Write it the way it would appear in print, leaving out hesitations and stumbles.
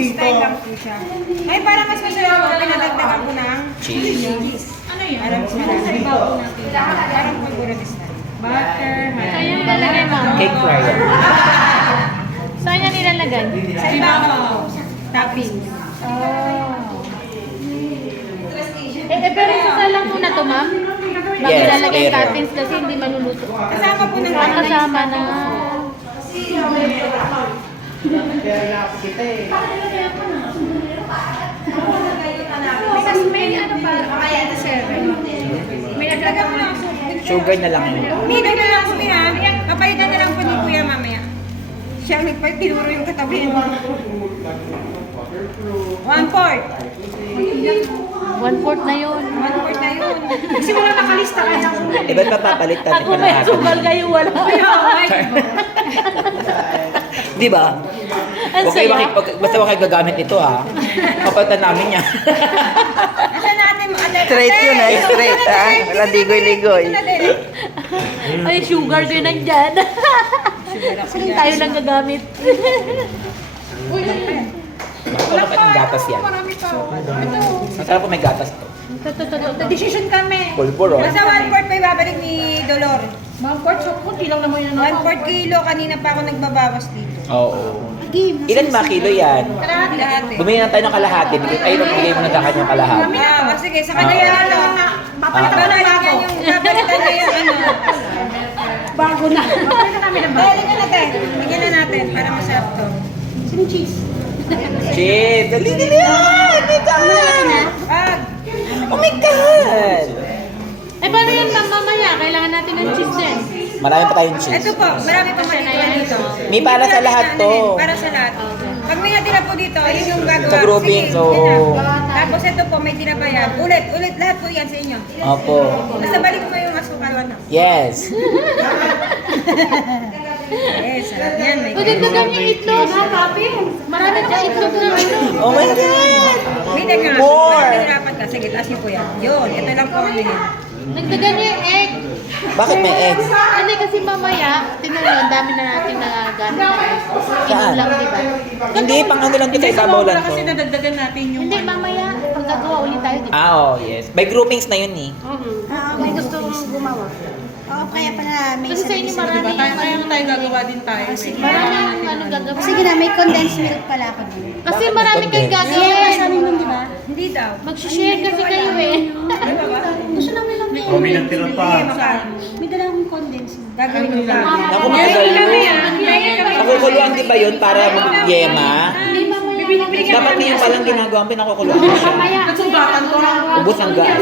dito. Style lang po siya. Ay, parang mas masarap po. Pinadagdagan ko ng cheese. Ano yun? Parang mas marami. Parang pagburat style. Butter, Saan yan nilalagay mo? Cake fryer. Saan yan nilalagay? Sa ibabaw. Toppings. Pero isa lang muna to, ma'am? Bakit Yes, lalagay pero. toppings kasi hindi maluluto? Kasama po ng Kasama na. May ano pa, kaya na seven. May naglaga mo lang Sugar na lang yun. May na lang po ha. Kapalitan na lang po ni Kuya mamaya. Siya ang nagpapinuro yung katabi mo. 1/4. 1/4 na yun. 1/4 na yun. Kasi wala nakalista ka lang. Eh, ba't papapalitan? Ako may sugal kayo, wala. Di ba? Ang Huwag kayo saya. basta huwag kayo gagamit ito ha. Kapalitan namin yan. Asa natin mo? Straight yun eh, straight ha. Walang ligoy-ligoy. Ay, sugar din nandyan. Tayo lang gagamit. Wala pa yung gatas yan. Marami pa. Masarap po may gatas to. Decision kami. Pulburo. Basta 1/4 pa ibabalik ni Dolor. 1/4, so kunti lang naman yun. 1/4 kilo. Kanina pa ako nagbabawas dito. Oo. Ilan mga kilo yan? Lahat eh. Bumili na tayo ng kalahati. Ay, bigay mo na sa kanya ng kalahati. Sige, sa kanya yan ano. Babalitan niya yung ano. Bago na. Dali ka natin. Bigyan na natin para masarap to. Sino cheese? Cheese! Dali, dali! Oh my God! Pag. Oh my God! Eh, paano yan, ma'am? Mamaya, kailangan natin ng cheese din. Marami pa tayong cheese. Ito po, marami pang matitira dito. May para sa lahat to. Para sa lahat. Pag may natira po dito, yun yung gagawa. Sa grouping, Sige, so- yun na. Tapos ito po, may tira pa yan. Ulit, lahat po yan sa inyo. Opo. Basta balik mo yung asukal na. Yes. Yes, sarap yan. May O, dagdagan yung itlog. Papi, marami na itlog na ano. Oh my God! May daga. More. Mahirapan ka. Sige, taas niyo po yan. Yun, ito lang po ang ano yan. Nagdagan niyo yung egg. Bakit may eggs? Hindi kasi mamaya, tingnan mo, ang dami na natin nagagamit na egg. Inom lang, di ba? Hindi, pang ano lang dito, isabaw lang to. Kasi nadagdagan natin yung... Hindi, mamaya, pagkagawa ulit tayo, di ba? Ah, oh, yes. By groupings na yun eh. May gusto gumawa. Oo, kaya pala may Kasi sa inyo marami. Diba? Tayo gagawa din tayo. Marami yung ano gagawin. Sige na, may condensed milk pala ako dun. Kasi marami kayong Yes, gagawin. sabi mo, di ba? Hindi daw. Mag-share kasi kayo eh. Gusto namin lang may May nagtira pa. May dala akong condensed milk. Gagawin mo lang. Naku, matagal yun. Nakukuluan di ba yun para mag-yema? Dapat niyo palang ginagawa, pinakukuluan ko siya. Nagsugatan ko. Ubus ang gas.